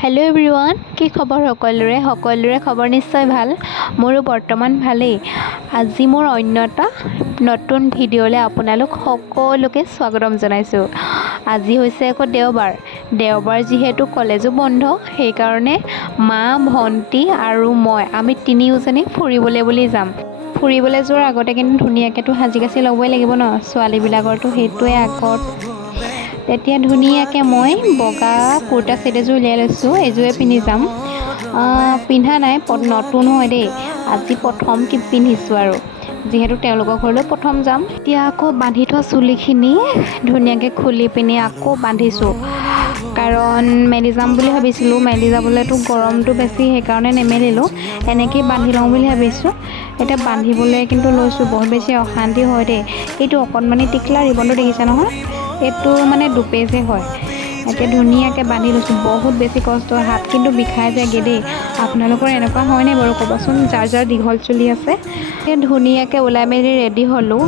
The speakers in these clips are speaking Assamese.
হেল্ল' এভৰিৱান, কি খবৰ সকলোৰে খবৰ নিশ্চয় ভাল। মোৰো বৰ্তমান ভালেই। আজি মোৰ অন্য এটা নতুন ভিডিঅ'লৈ আপোনালোক সকলোকে স্বাগতম জনাইছোঁ। আজি হৈছে আকৌ দেওবাৰ যিহেতু কলেজো বন্ধ, সেইকাৰণে মা, ভণ্টি আৰু আমি তিনিওজনী ফুৰিবলৈ বুলি যাম। ফুৰিবলৈ যোৱাৰ আগতে কিন্তু ধুনীয়াকৈতো সাজি কাচি ল'বই লাগিব ন, ছোৱালীবিলাকৰতো সেইটোৱে আগত। তেতিয়া ধুনীয়াকৈ মই বগা কুৰ্তা ছেট এযোৰ উলিয়াই লৈছোঁ, এইযোৰে পিন্ধি যাম। পিন্ধা নাই, নতুন হয় দেই, আজি প্ৰথম পিন্ধিছোঁ আৰু যিহেতু তেওঁলোকৰ ঘৰলৈ প্ৰথম যাম। এতিয়া আকৌ বান্ধি থোৱা চুলিখিনি ধুনীয়াকৈ খুলি পিনি আকৌ বান্ধিছোঁ, কাৰণ মেলি যাম বুলি ভাবিছিলোঁ। মেলি যাবলৈতো গৰমটো বেছি, সেইকাৰণে নেমেলিলোঁ, এনেকৈয়ে বান্ধি লওঁ বুলি ভাবিছোঁ। এতিয়া বান্ধিবলৈ কিন্তু লৈছোঁ, বহুত বেছি অশান্তি হয় দেই। এইটো অকণমানি টিকলা ৰিবনটো দেখিছে নহয়, এইটো মানে দুপেজে হয়। একে ধুনীয়াকৈ বান্ধি লৈছোঁ, বহুত বেছি কষ্ট, হাত কিন্তু বিষাই যায়গৈ দেই। আপোনালোকৰ এনেকুৱা হয়নে বাৰু ক'বচোন, যাৰ দীঘল চুলি আছে। সেই ধুনীয়াকৈ ওলাই মেলি ৰেডি হ'লোঁ।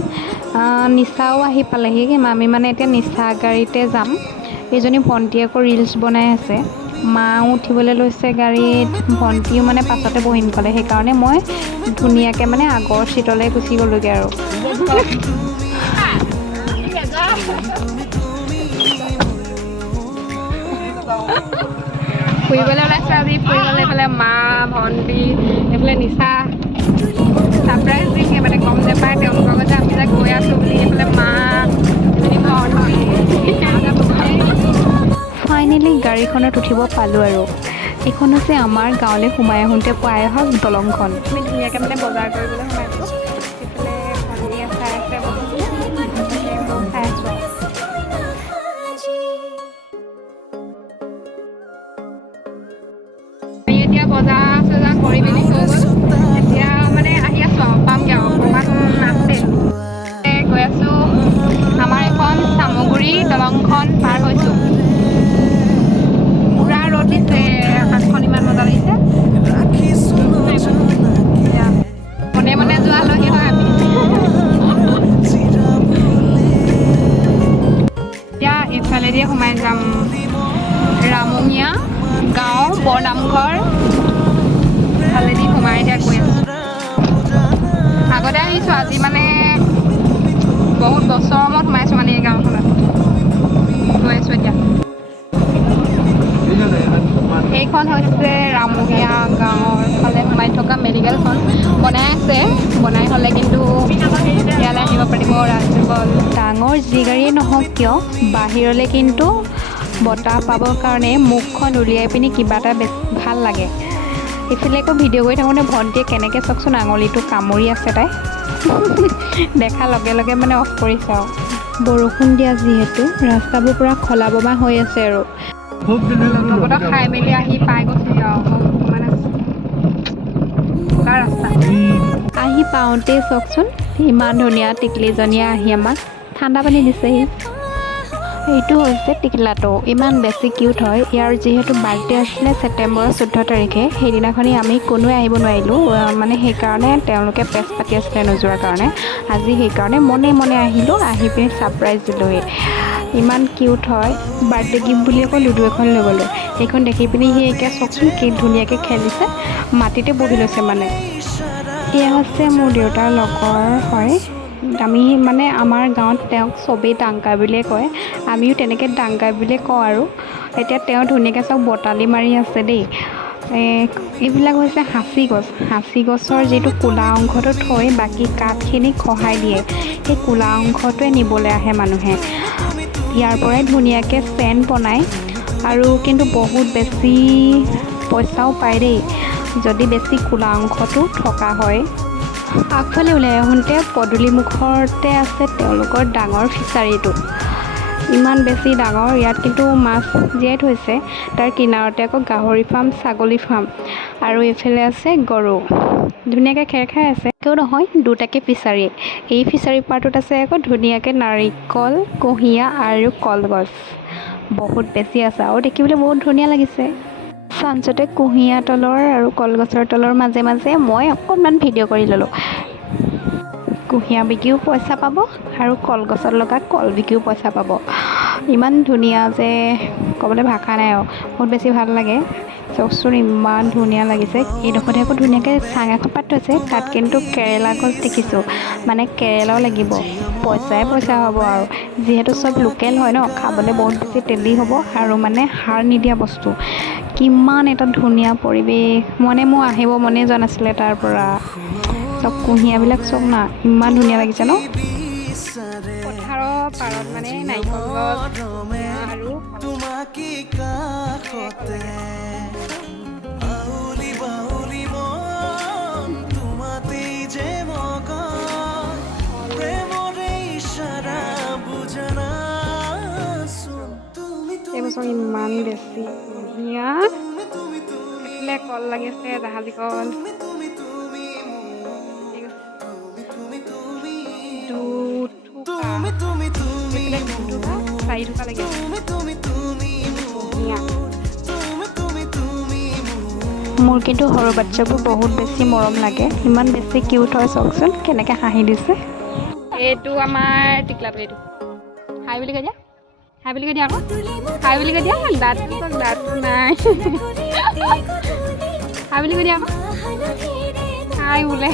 নিচাও আহি পালেহি, আমি মানে এতিয়া নিচা গাড়ীতে যাম। এইজনী ভণ্টি আকৌ ৰিলচ বনাই আছে, মাও উঠিবলৈ লৈছে গাড়ীত, ভণ্টিও মানে পাছতে বহিম ক'লে, সেইকাৰণে মই ধুনীয়াকৈ মানে আগৰ চিটলৈ গুচি গ'লোগৈ আৰু। ফুৰিবলৈ ওলাইছে আজি, ফুৰিবলৈ এইফালে মা, ভণ্টি, এইফালে নিচা। ছাৰপ্ৰাইজ দিছে মানে, গম নাপায় তেওঁলোকৰ যে আমি যে গৈ আছোঁ বুলি। এইফালে মা, ফাইনেলি গাড়ীখনত উঠিব পালোঁ আৰু। এইখন হৈছে আমাৰ গাঁৱলৈ সোমাই আহোঁতে পাই অহা দলংখন। আমি ধুনীয়াকৈ মানে বজাৰ কৰিবলৈ সোমাইছোঁ। এইফালে ভণ্টিয়ে চাই আছে বস্তু, চাই আছোঁ। এতিয়া বজাৰ চজাৰ কৰি মেলি হৈ গ'ল, এতিয়া মানে আহি আছোঁ আৰু, পামগৈ আৰু অকণমান আছে। গৈ আছোঁ, আমাৰ এখন চামগুৰি দলংখন পাৰ হৈছোঁ। পুৰা ৰ'দ দিছে, হাতখন ইমান মজা লাগিছে। মনে মনে যোৱা আলহী হয় আমি। এতিয়া এইফালেদি সোমাই যাম ৰামঙীয়া গাঁও বৰ নামঘৰ, ফালেদি সোমাই এতিয়া গৈ আছোঁ। আগতে আহিছোঁ, আজি মানে বহুত বছৰৰ মূৰত সোমাইছোঁ মানে এই গাঁওখনত। গৈ আছোঁ এতিয়া। এইখন হৈছে ৰামঙীয়া গাঁৱৰ ফালে সোমাই থকা মেডিকেলখন। বনাই আছে, বনাই হ'লে কিন্তু ইয়ালৈ আহিব পাৰিব ৰাজগোপাল। ডাঙৰ যি গাড়ীয়ে নহওক কিয়, বাহিৰলৈ কিন্তু বতাহ পাবৰ কাৰণে মুখখন উলিয়াই পিনি কিবা এটা ভাল লাগে। এইফালে আকৌ ভিডিঅ' কৰি থাকোঁতে ভণ্টিয়ে কেনেকৈ চাওকচোন আঙুলিটো কামুৰি আছে তাই। দেখা লগে লগে মানে অফ কৰিছে আৰু। বৰষুণ দিয়া যিহেতু ৰাস্তাবোৰ পূৰা খলা বমা হৈ আছে আৰু। লগতে খাই মেলি আহি পাই গৈছোঁ আৰু, মানে বোকা ৰাস্তা। আহি পাওঁতেই চাওকচোন, ইমান ধুনীয়া টিকলিজনীয়ে আহি আমাক ঠাণ্ডা পানী দিছেহি। এইটো হৈছে টিকলাটো, ইমান বেছি কিউট হয়। ইয়াৰ যিহেতু বাৰ্থডে আছিলে ছেপ্টেম্বৰৰ 14 তাৰিখে, সেইদিনাখনি আমি কোনোৱে আহিব নোৱাৰিলোঁ, মানে সেইকাৰণে তেওঁলোকে পেচ পাতি আছিলে নোযোৱাৰ কাৰণে। আজি সেইকাৰণে মনে মনে আহিলোঁ, আহি পিনি ছাৰপ্ৰাইজ দিলোঁহি। ইমান কিউট হয়। বাৰ্থডে গিফ্ট বুলি আকৌ লুডু এখন লৈ গ'লোঁ, সেইখন দেখি পিনি সি এতিয়া চাওকচোন কি ধুনীয়াকৈ খেলিছে, মাটিতে বহি লৈছে মানে। এয়া হৈছে মোৰ দেউতাৰ লগৰ হয়। আমি মানে আমাৰ গাঁৱত তেওঁক চবেই ডাংকা বুলিয়ে কয়, আমিও তেনেকৈ ডাংকা বুলিয়ে কওঁ আৰু। এতিয়া তেওঁ ধুনীয়াকৈ চাওক বটালি মাৰি আছে দেই। এইবিলাক হৈছে সাঁচি গছ। সাঁচি গছৰ যিটো ক'লা অংশটো থৈ বাকী কাঠখিনি খহাই দিয়ে, সেই ক'লা অংশটোৱে নিবলৈ আহে মানুহে। ইয়াৰ পৰাই ধুনীয়াকৈ চেন বনায় আৰু কিন্তু বহুত বেছি পইচাও পায় দেই, যদি বেছি ক'লা অংশটো থকা হয়। আগফালে ওলাই আহোঁতে পদূলি মুখতে আছে তেওঁলোকৰ ডাঙৰ ফিচাৰীটো, ইমান বেছি ডাঙৰ। ইয়াত কিন্তু মাছ জীয়াই থৈছে, তাৰ কিনাৰতে আকৌ গাহৰি ফাৰ্ম, ছাগলী ফাৰ্ম আৰু এইফালে আছে গৰু, ধুনীয়াকৈ খেৰ খাই আছে। কিয় নহয়, দুটাকৈ ফিচাৰী। এই ফিচাৰী পাৰটোত আছে আকৌ ধুনীয়াকৈ নাৰিকল, কুঁহিয়াৰ আৰু কলগছ, বহুত বেছি আছে আৰু দেখিবলৈ বহুত ধুনীয়া লাগিছে। চাঞ্চতে কুঁহিয়াৰ তলৰ আৰু কলগছৰ তলৰ মাজে মাজে মই অকণমান ভিডিঅ' কৰি ল'লোঁ। কুঁহিয়াৰ বিকিও পইচা পাব আৰু কলগছত লগা কল বিকিও পইচা পাব। ইমান ধুনীয়া যে ক'বলৈ ভাষা নাই আৰু বহুত বেছি ভাল লাগে চাওকচোন ইমান ধুনীয়া লাগিছে এইডোখৰতে আকৌ ধুনীয়াকৈ চাং এখন পাত থৈছে তাত কিন্তু কেৰেলা গছ দেখিছোঁ মানে কেৰেলাও লাগিব পইচা হ'ব আৰু যিহেতু চব লোকেল হয় ন খাবলৈ বহুত বেছি তেলি হ'ব আৰু মানে সাৰ নিদিয়া বস্তু কিমান এটা ধুনীয়া পৰিৱেশ মানে মোৰ আহিব মনেই যোৱা নাছিলে তাৰ পৰা চব কুঁহিয়াবিলাক চব না ইমান ধুনীয়া লাগিছে ন পথাৰৰ পাৰত মানে নাৰিকল গছ আৰু এইবছৰ ইমান বেছি ধুনীয়া এইফালে কল লাগিছে জাহাজী কল মোৰ কিন্তু সৰু বাচ্চাবোৰ বহুত বেছি মৰম লাগে ইমান বেছি কিউট হয় চাওকচোন কেনেকৈ হাঁহি দিছে এইটো আমাৰ টিকলাটো এইটো হাই বুলি কৈ দিয়া হাই বুলি কৈ দিয়া আকৌ হাই বুলি কৈ দিয়া দাঁতটো নাই হাই বুলি কৈ দিয়া আকৌ হাই বোলে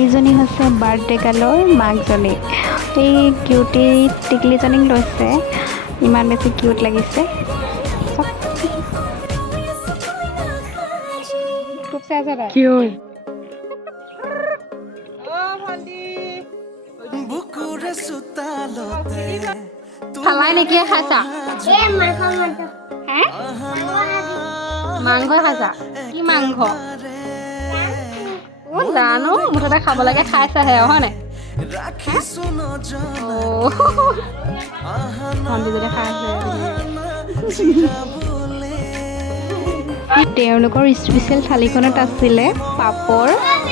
এইজনী হৈছে বাৰ্থডে গাৰ্লৰ মাকজনী এই কিউটি টিকলিজনীক লৈছে ইমান বেছি কিউট লাগিছে কি হ'ল খালাই নেকি খাইছা মাংস খাইছা কি মাংস জানো মুঠতে খাব লাগে খাইছাহে হয় নাই ভণ্টি যদি খাইছে তেওঁলোকৰ স্পেচিয়েল থালিখনত আছিলে পাপৰ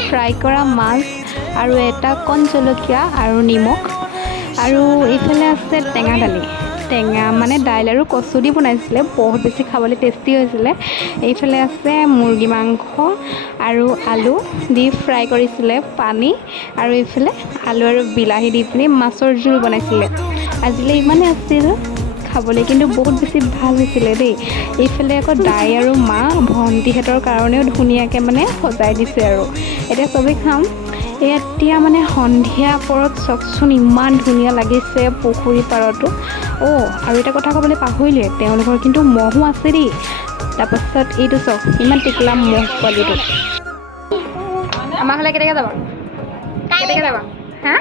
ফ্ৰাই কৰা মাছ আৰু এটা কণ জলকীয়া আৰু নিমখ আৰু এইফালে আছে টেঙা দালি টেঙা মানে দাইল আৰু কচু দি বনাইছিলে বহুত বেছি খাবলৈ টেষ্টি হৈছিলে এইফালে আছে মুৰ্গী মাংস আৰু আলু দি ফ্ৰাই কৰিছিলে পানী আৰু এইফালে আলু আৰু বিলাহী দি পিনি মাছৰ জোল বনাইছিলে আজিলৈ ইমানেই আছিল খাবলৈ কিন্তু বহুত বেছি ভাল হৈছিলে দেই এইফালে আকৌ দাই আৰু মা ভণ্টিহঁতৰ কাৰণেও ধুনীয়াকৈ মানে সজাই দিছে আৰু এতিয়া চবেই খাম এতিয়া মানে সন্ধিয়া পৰত চাওকচোন ইমান ধুনীয়া লাগিছে পুখুৰী পাৰতো আৰু এটা কথা ক'বলৈ পাহৰিলে তেওঁলোকৰ কিন্তু মহো আছে দেই তাৰপাছত এইটো চাওক ইমান টিকলা মহ পোৱালিটো আমাৰ ঘৰলৈ কেতিয়াকৈ যাবা হা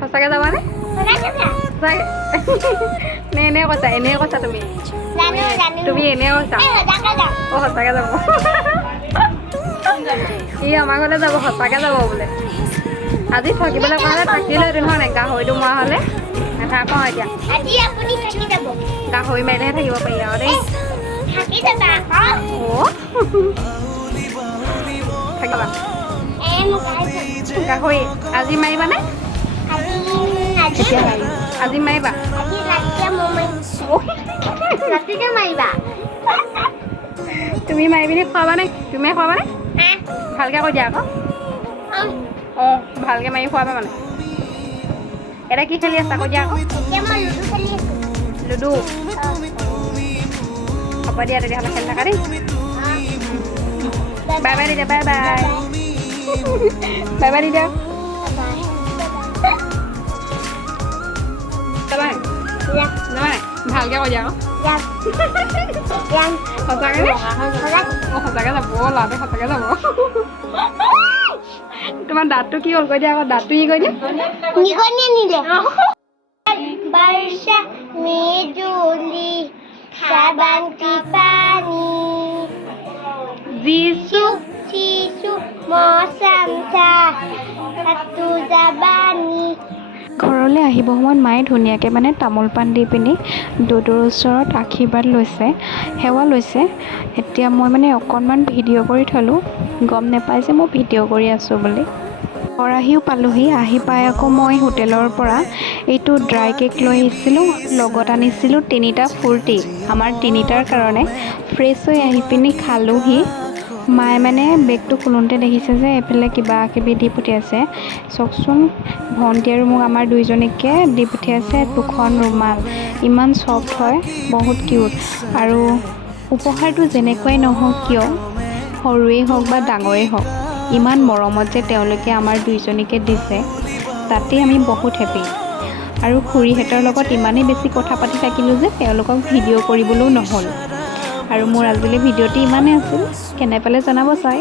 সঁচাকৈ যাবানে এনে কৈছা তুমি এনে কৈছা সঁচাকৈ যাব ই আমাৰ ঘৰলৈ যাব সঁচাকৈ যাব বোলে আজি থাকিবলৈ কাৰণে থাকিলে নহয় নাই গাহৰিটো মৰা হ'লে নাথাকোঁ এতিয়া গাহৰি মাৰিলেহে থাকিব পাৰি আৰু দেই থাকিবা গাহৰি আজি মাৰিবানে আজি মাৰিবা ৰাতিকে মাৰিবা তুমি মাৰি পিনি খোৱাবানে তুমি খোৱাবানে ভালকৈ কৈ দিয়া আকৌ ভালকৈ মাৰি খোৱাবা মানে এতিয়া কি খেলি আছা কৈ দিয়া আকৌ লুডু হ'ব দিয়া তেতিয়াহ'লে খেলি থাকা দেই bye bye দিদিয়া bye by the দিয়া নহয় ভালকৈ কৈ দিয়া আকৌ সঁচাকৈ সঁচাকৈ যাব ল'ৰাটো সঁচাকৈ যাব তোমাৰ দাঁতটো কি হ'ল কৈ দিয়া আকৌ দাঁতটো কি কৈ দিয়া বৰ্ষা মেজুলি শ্ৰাৱন্তী পানী যিচু মৌচম চা হাতু যাবানি ঘৰলৈ আহিব সময়ত মায়ে ধুনীয়াকৈ মানে তামোল পাণ দি পিনি দুদুৰ ওচৰত আশীৰ্বাদ লৈছে সেৱা লৈছে এতিয়া মই মানে অকণমান ভিডিঅ' কৰি থ'লোঁ গম নাপাই যে মই ভিডিঅ' কৰি আছোঁ বুলি আহিও পালোহি আহি পাই আকৌ মই হোটেলৰ পৰা এইটো ড্ৰাই কেক লৈ আহিছিলোঁ লগত আনিছিলোঁ 3টা ফুৰ্তি আমাৰ 3টাৰ কাৰণে ফ্ৰেছ হৈ আহি পিনি খালোহি মায়ে মানে বেগটো খোলোতে দেখিছে যে এইফালে কিবা কিবি দি পঠিয়াইছে চাওকচোন ভণ্টি আৰু মোক আমাৰ দুইজনীকে দি পঠিয়াইছে 2খন ৰুমাল ইমান ছফ্ট হয় বহুত কিউট আৰু উপহাৰটো যেনেকুৱাই নহওক কিয় সৰুৱেই হওক বা ডাঙৰেই হওক ইমান মৰমত যে তেওঁলোকে আমাৰ দুইজনীকে দিছে তাতেই আমি বহুত হেপী আৰু খুৰীহঁতৰ লগত ইমানেই বেছি কথা পাতি থাকিলোঁ যে তেওঁলোকক ভিডিঅ' কৰিবলৈও নহ'ল আৰু মোৰ আজিলৈ ভিডিঅ'টি ইমানেই আছিল কেনে পালে জনাব চাই